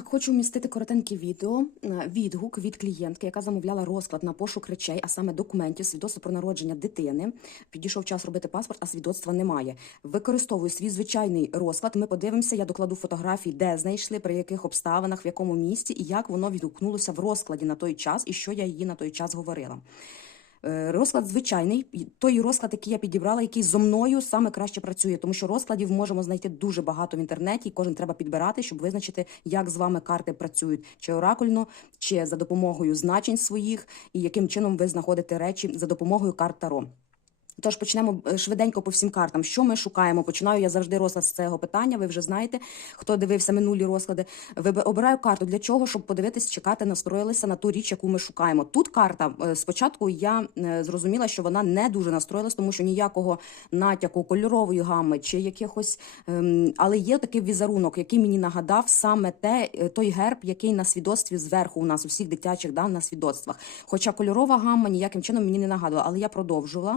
Так, хочу вмістити коротеньке відео, е, відгук від клієнтки, яка замовляла розклад на пошук речей, а саме документів, свідоцтво про народження дитини. Підійшов час робити паспорт, а свідоцтва немає. Використовую свій звичайний розклад. Ми подивимося, я докладу фотографії, де знайшли, при яких обставинах, в якому місці і як воно відгукнулося в розкладі на той час, і що я її на той час говорила. Е, Розклад звичайний, той розклад, який я підібрала, який зо мною саме краще працює, тому що розкладів можемо знайти дуже багато в інтернеті, і кожен треба підбирати, щоб визначити, як з вами карти працюють, чи оракульно, чи за допомогою значень своїх, і яким чином ви знаходите речі за допомогою карт Таро. Тож почнемо е, швиденько по всім картам. Що ми шукаємо? Починаю я завжди розклад з цього питання. Ви вже знаєте, хто дивився минулі розклади. Виб- Обираю карту для чого, щоб подивитись, чекати, настроїлися на ту річ, яку ми шукаємо. Тут карта е, спочатку я е, зрозуміла, що вона не дуже настроїлась, тому що ніякого натяку кольорової гами чи якихось, ем, але є такий візерунок, який мені нагадав саме те, той герб, який на свідоцтві зверху у нас у всіх дитячих да, на свідоцтвах. Хоча кольорова гамма ніяким чином мені не нагадувала, але я продовжувала.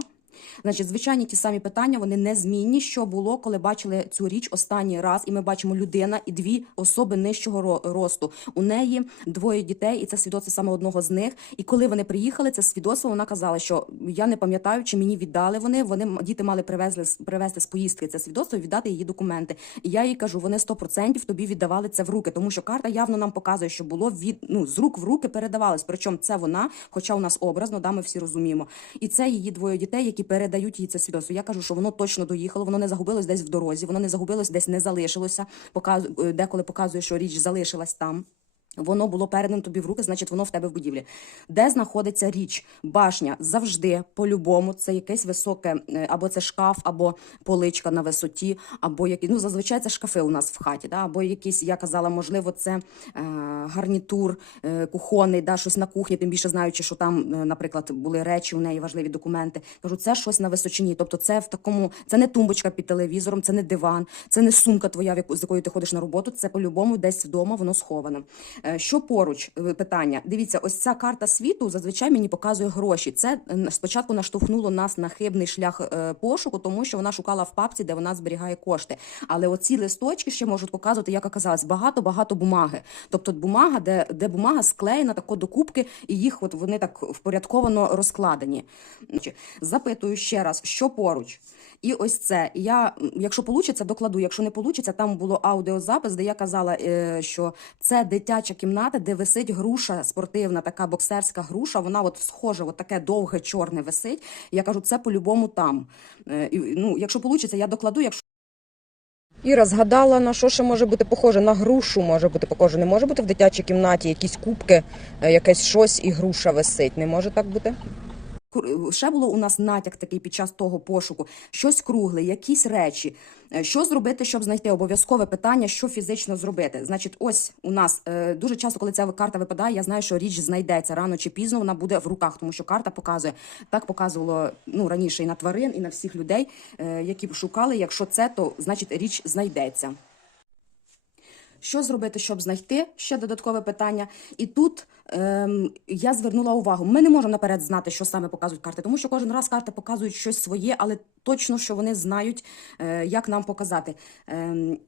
Значить, звичайні ті самі питання, вони незмінні. Що було, коли бачили цю річ останній раз, і ми бачимо людина і дві особи нижчого росту. У неї двоє дітей, і це свідоцтво саме одного з них. І коли вони приїхали, це свідоцтво вона казала, що я не пам'ятаю, чи мені віддали вони. Вони діти мали привезли привезти з поїздки це свідоцтво віддати її документи. І я їй кажу, вони 100% тобі віддавали це в руки, тому що карта явно нам показує, що було від ну з рук в руки передавалось. Причому це вона, хоча у нас образно, да, ми всі розуміємо. І це її двоє дітей, які передають їй це свідоцтво. Я кажу, що воно точно доїхало, воно не загубилось десь в дорозі, воно не загубилось, десь не залишилося. Показ... е, Деколи показує, що річ залишилась там. Воно було передано тобі в руки, значить, воно в тебе в будівлі. Де знаходиться річ? Башня завжди, по-любому, це якесь високе, е, або це шкаф, або поличка на висоті, або які, ну зазвичай це шкафи у нас в хаті, да? або якісь, я казала, можливо, це е, гарнітур е, кухонний, да, щось на кухні, тим більше знаючи, що там, е, наприклад, були речі у неї важливі документи. Кажу, це щось на височині. Тобто, це в такому, це не тумбочка під телевізором, це не диван, це не сумка твоя, з якою ти ходиш на роботу. Це по-любому десь вдома, воно сховано. Е, Що поруч Е, питання? Дивіться, ось ця карта світу зазвичай мені показує гроші. Це е, спочатку наштовхнуло нас на хибний шлях пошуку, тому що вона шукала в папці, де вона зберігає кошти. Але оці листочки ще можуть показувати, як оказалось, багато багато бумаги. Тобто бумага, де, де бумага склеєна тако докупки, і їх от вони так впорядковано розкладені. Запитую ще раз, що поруч. І ось це. Я, якщо вийде, докладу. Якщо не вийде, там було аудіозапис, де я казала, е, що це дитяча кімната, де висить груша спортивна, така боксерська груша. Вона от схоже, от таке довге чорне висить. Я кажу, це по-любому там. Е, ну, якщо вийде, я докладу. Якщо Іра згадала, на що ще може бути похоже? На грушу може бути похоже. Не може бути в дитячій кімнаті якісь кубки, е, якесь щось і груша висить. Не може так бути? Ще було у нас натяк такий під час того пошуку, щось кругле, якісь речі. Е, Що зробити, щоб знайти обов'язкове питання, що фізично зробити? Значить, ось у нас е, дуже часто, коли ця карта випадає, я знаю, що річ знайдеться рано чи пізно. Вона буде в руках, тому що карта показує так показувало ну раніше і на тварин, і на всіх людей, е, які б шукали. Якщо це, то значить річ знайдеться. Що зробити, щоб знайти ще додаткове питання? І тут ем, я звернула увагу. Ми не можемо наперед знати, що саме показують карти, тому що кожен раз карти показують щось своє, але точно, що вони знають, е, як нам показати. Ем,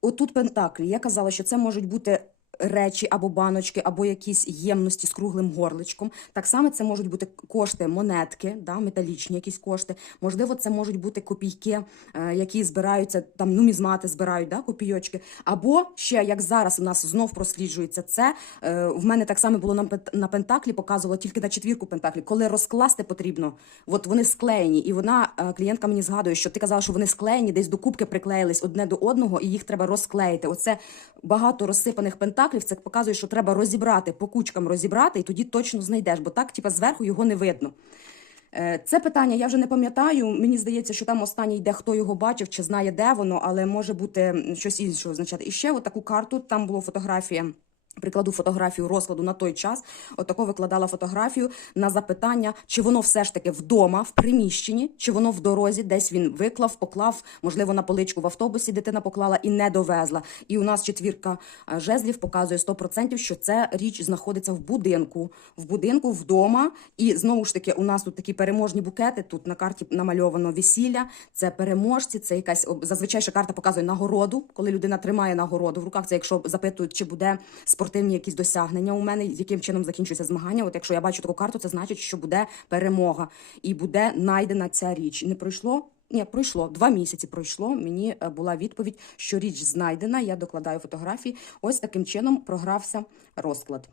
отут Пентаклі. Я казала, що це можуть бути. Речі або баночки, або якісь ємності з круглим горличком. Так само це можуть бути кошти, монетки, да, металічні якісь кошти. Можливо, це можуть бути копійки, е, які збираються, там нумізмати збирають, да, копійочки. Або ще, як зараз у нас знов просліджується це. е, В мене так само було на, пентаклі, показувало тільки на четвірку пентаклі. Коли розкласти потрібно, от вони склеєні. І вона, е, клієнтка мені згадує, що ти казала, що вони склеєні, десь до кубки приклеїлись одне до одного, і їх треба розклеїти. Оце багато розсипаних пентаклів. Це показує, що треба розібрати, по кучкам розібрати, і тоді точно знайдеш, бо так, типа, зверху його не видно. Е, Це питання я вже не пам'ятаю. Мені здається, що там останній йде, хто його бачив чи знає, де воно, але може бути щось інше означати. І ще отаку таку карту, там була фотографія Прикладу фотографію розкладу на той час. Отако викладала фотографію на запитання, чи воно все ж таки вдома, в приміщенні, чи воно в дорозі, десь він виклав, поклав, можливо, на поличку в автобусі дитина поклала і не довезла. І у нас четвірка е, жезлів показує 100%, що ця річ знаходиться в будинку, в будинку вдома. І знову ж таки, у нас тут такі переможні букети. Тут на карті намальовано весілля. Це переможці. Це якась зазвичай ще карта показує нагороду, коли людина тримає нагороду в руках. Це якщо запитують, чи буде спортивні якісь досягнення у мене, яким чином закінчується змагання. От якщо я бачу таку карту, це значить, що буде перемога і буде найдена ця річ. Не пройшло. Ні, пройшло два місяці. Пройшло. Мені е, була відповідь, що річ знайдена. Я докладаю фотографії. Ось таким чином програвся розклад.